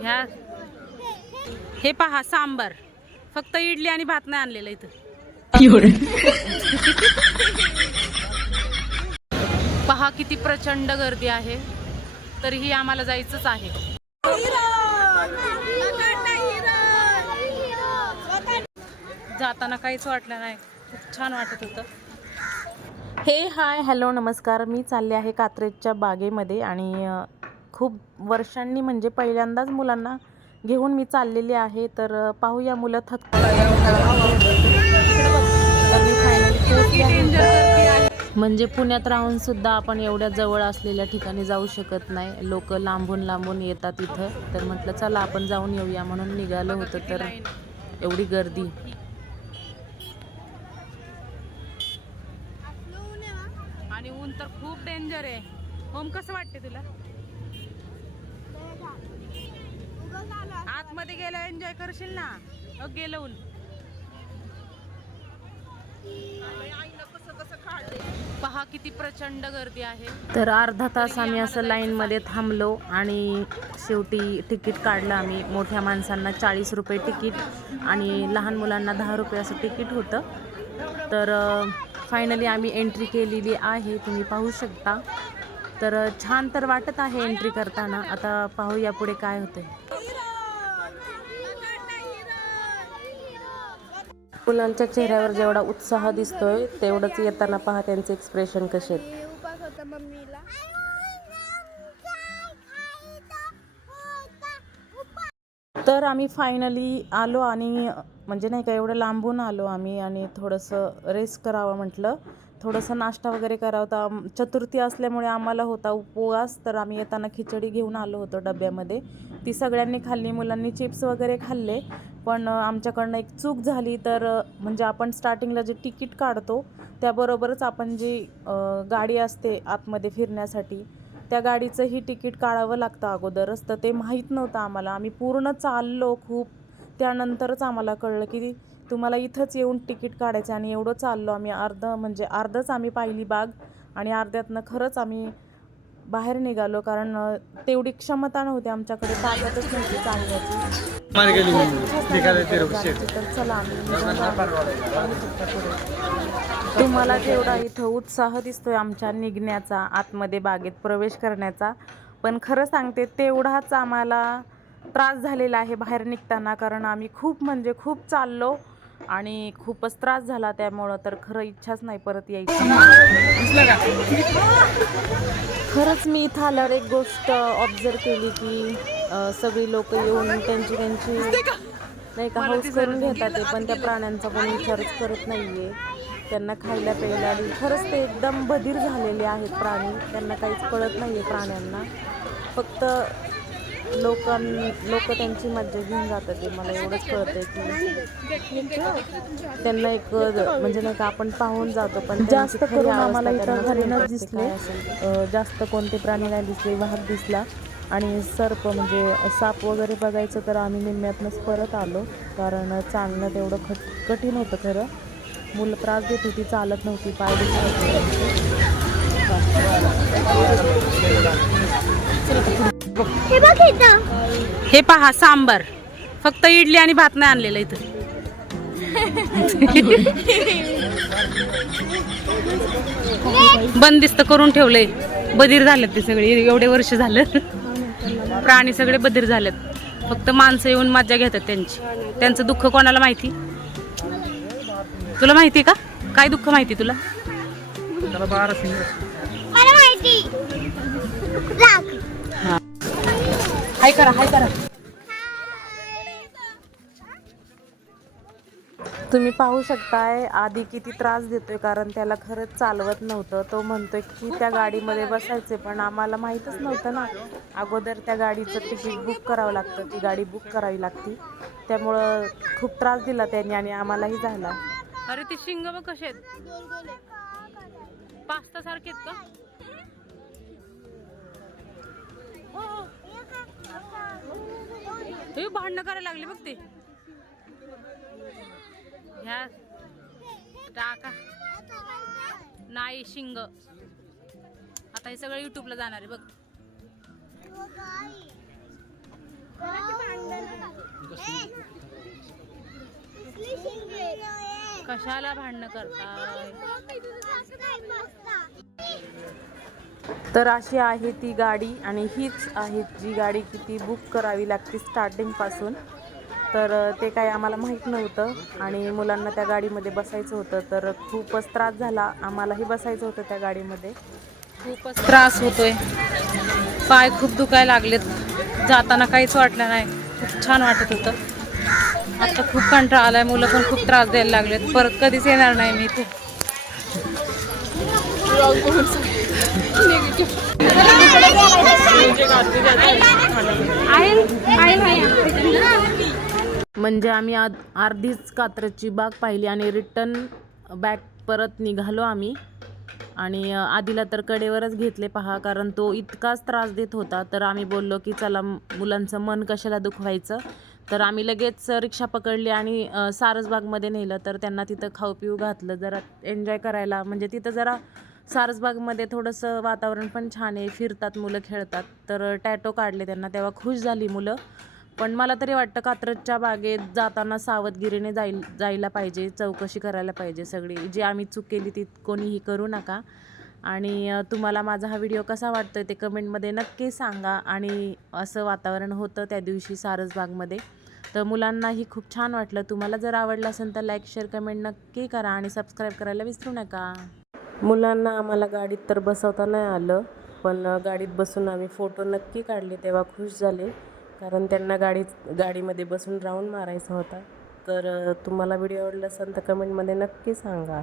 ह्या हे पहा सांबर. फक्त इडली आणि भात नाही आणलेलं इथं. पहा किती प्रचंड गर्दी आहे. तरीही आम्हाला जायचंच आहे. जाताना काहीच वाटलं नाही. खूप छान वाटत होतं. हे हाय हॅलो नमस्कार. मी चालले आहे कात्रेजच्या बागेमध्ये आणि खूप वर्षांनी म्हणजे पहिल्यांदाच मुलांना घेऊन मी चाललेली आहे तर पाहूया मुलं थक म्हणजे पुण्यात राहून सुद्धा आपण एवढ्या जवळ असलेल्या ठिकाणी जाऊ शकत नाही. लोक लांबून लांबून येतात इथं. तर म्हटलं चला आपण जाऊन येऊया. म्हणून निघालं होतं तर एवढी गर्दी. आणि ऊन तर खूप डेंजर आहे. होम कसं वाटते तुला? आतमध्ये गेलं एन्जॉय करशील ना. गेलं पहा किती प्रचंड गर्दी आहे. तर अर्धा तास आम्ही असं लाईन मध्ये थांबलो आणि शेवटी तिकीट काढलं आम्ही. मोठ्या माणसांना चाळीस रुपये तिकीट आणि लहान मुलांना दहा रुपये असं तिकीट होतं. तर फायनली आम्ही एंट्री केलेली आहे. तुम्ही पाहू शकता. तर छान तर वाटत आहे एंट्री करताना. आता पाहूया पुढे काय होतंय. मुलांच्या चेहऱ्यावर जेवढा उत्साह दिसतोय तेवढंच येताना पहा त्यांचे एक्सप्रेशन कसे होता तर आम्ही फायनली आलो आणि म्हणजे नाही का एवढं लांबून आलो आम्ही आणि थोडंसं रेस्ट करावं म्हटलं. थोडंसं नाश्ता वगैरे करा होता चतुर्थी असल्यामुळे आम्हाला होता उपवास तर आम्ही येताना खिचडी घेऊन आलो होतो डब्यामध्ये. ती सगळ्यांनी खाल्ली मुलांनी चिप्स वगैरे खाल्ले. पण आमच्याकडनं एक चूक झाली तर म्हणजे आपण स्टार्टिंगला जे तिकीट काढतो त्याबरोबरच आपण जी गाडी असते आतमध्ये फिरण्यासाठी त्या गाडीचंही तिकीट काढावं लागतं अगोदरच. तर ते माहीत नव्हतं आम्हाला. आम्ही पूर्ण चाललो खूप. त्यानंतरच आम्हाला कळलं की तुम्हाला इथंच येऊन तिकीट काढायचं आणि एवढं चाललो आम्ही अर्ध म्हणजे अर्धच आम्ही पाहिली बाग आणि अर्ध्यातनं खरंच आम्ही बाहेर निघालो कारण तेवढी क्षमता नव्हती आमच्याकडे ताकदच नव्हती चालण्याची. निघाले ते रोग तर चला आम्ही. तुम्हाला जेवढा इथं उत्साह दिसतोय आमच्या निघण्याचा आतमध्ये बागेत प्रवेश करण्याचा पण खरं सांगते तेवढाच आम्हाला त्रास झालेला आहे बाहेर निघताना कारण आम्ही खूप म्हणजे खूप चाललो. आणि खूपच त्रास झाला त्यामुळं तर खरं इच्छाच नाही परत यायची. खरंच मी इथं आल्यावर एक गोष्ट ऑब्झर्व केली की सगळी लोक येऊन त्यांची त्यांची नाही का हाऊस करून घेतात ते पण त्या प्राण्यांचा पण विचारच करत नाहीये. त्यांना खायला प्यायला आणि खरंच ते एकदम बधीर झालेले आहेत प्राणी. त्यांना काहीच कळत नाहीये प्राण्यांना. फक्त लोकां लोक त्यांची मज्जा घेऊन जातात ते. मला एवढंच कळतंय की त्यांना एक म्हणजे नाही का आपण पाहून जातो पण जास्त करून आम्हाला इथं हरिणच दिसले जास्त कोणते प्राणी नाही दिसले वाहक दिसला. आणि सर्प म्हणजे साप वगैरे बघायचं तर आम्ही निम्म्यातनंच परत आलो. कारण चालणं तेवढं खट कठीण होतं खरं. मुलं त्रास देत होती चालत नव्हती पाय दुखत हे बघ इथं. हे पहा सांबर. फक्त इडली आणि भात नाही आणलेलं इथं. बंदिस्त करून ठेवलंय. बधीर झालेत ते सगळे. एवढे वर्ष झालं. प्राणी सगळे बधीर झालेत. फक्त माणसं येऊन मज्जा घेतात त्यांची. त्यांचं दुःख कोणाला माहिती? तुला माहिती का? काय दुःख माहिती तुला? माहिती. हाय करा हाय करा. तुम्ही पाहू शकताय आधी किती त्रास देतोय कारण त्याला खरंच चालवत नव्हतं. तो म्हणतोय की त्या गाडीमध्ये बसायचे पण आम्हाला माहीतच नव्हतं ना. अगोदर त्या गाडीचं तिकीट बुक करावं लागतं ती गाडी बुक करावी लागती. त्यामुळं खूप त्रास दिला त्यांनी आणि आम्हालाही झाला. अरे ते शिंग बघ कसे आहेत. पास्ता सारखे आहेत का? हो, हो. तुम्ही भांडणं करायला लागले बघ ते. ह्या टाका. नाही शिंग. आता हे सगळं युट्यूबला जाणार आहे बघ. कशाला भांडणं करता तर अशी आहे ती गाडी आणि हीच आहे जी गाडी किती बुक करावी लागते स्टार्टिंगपासून तर ते काय आम्हाला माहीत नव्हतं आणि मुलांना त्या गाडीमध्ये बसायचं होतं. तर खूपच त्रास झाला. आम्हालाही बसायचं होतं त्या गाडीमध्ये. खूपच त्रास होतोय. पाय खूप दुखायला लागलेत. जाताना काहीच वाटलं नाही. खूप छान वाटत होतं. आता खूप कंटाळा आलाय. मुलं पण खूप त्रास द्यायला लागलेत. परत कधीच येणार नाही मी इथे. म्हणजे आम्ही आद अर्धीच कात्रची बाग पाहिली आणि रिटर्न बॅक परत निघालो आम्ही. आणि आधीला तर कडेवरच घेतले पहा कारण तो इतकाच त्रास देत होता. तर आम्ही बोललो की चला मुलांचं मन कशाला दुखवायचं? तर आम्ही लगेच रिक्षा पकडली आणि सारसबागमध्ये नेलं. तर त्यांना तिथं खाऊ पिऊ घातलं. जरा एन्जॉय करायला म्हणजे तिथं जरा सारसबागमध्ये थोडंसं वातावरण पण छान आहे. फिरतात मुलं खेळतात. तर टॅटो काढले त्यांना. तेव्हा खुश झाली मुलं. पण मला तरी वाटतं कात्रजच्या बागेत जाताना सावधगिरीने जाईल जायला पाहिजे. चौकशी करायला पाहिजे सगळी. जी आम्ही चूक केली ती कोणीही करू नका. आणि तुम्हाला माझा हा व्हिडिओ कसा वाटतो आहे ते कमेंटमध्ये नक्की सांगा. आणि असं वातावरण होतं त्या दिवशी सारसबागमध्ये. तर मुलांनाही खूप छान वाटलं. तुम्हाला जर आवडलं असेल तर लाईक शेअर कमेंट नक्की करा. आणि सबस्क्राईब करायला विसरू नका. मुलांना आम्हाला गाडीत तर बसवता नाही आलं पण गाडीत बसून आम्ही फोटो नक्की काढले तेव्हा खुश झाले. कारण त्यांना गाडीत गाडीमध्ये बसून राऊंड मारायचा होता. तर तुम्हाला व्हिडिओ आवडला असेल तर कमेंटमध्ये नक्की सांगा.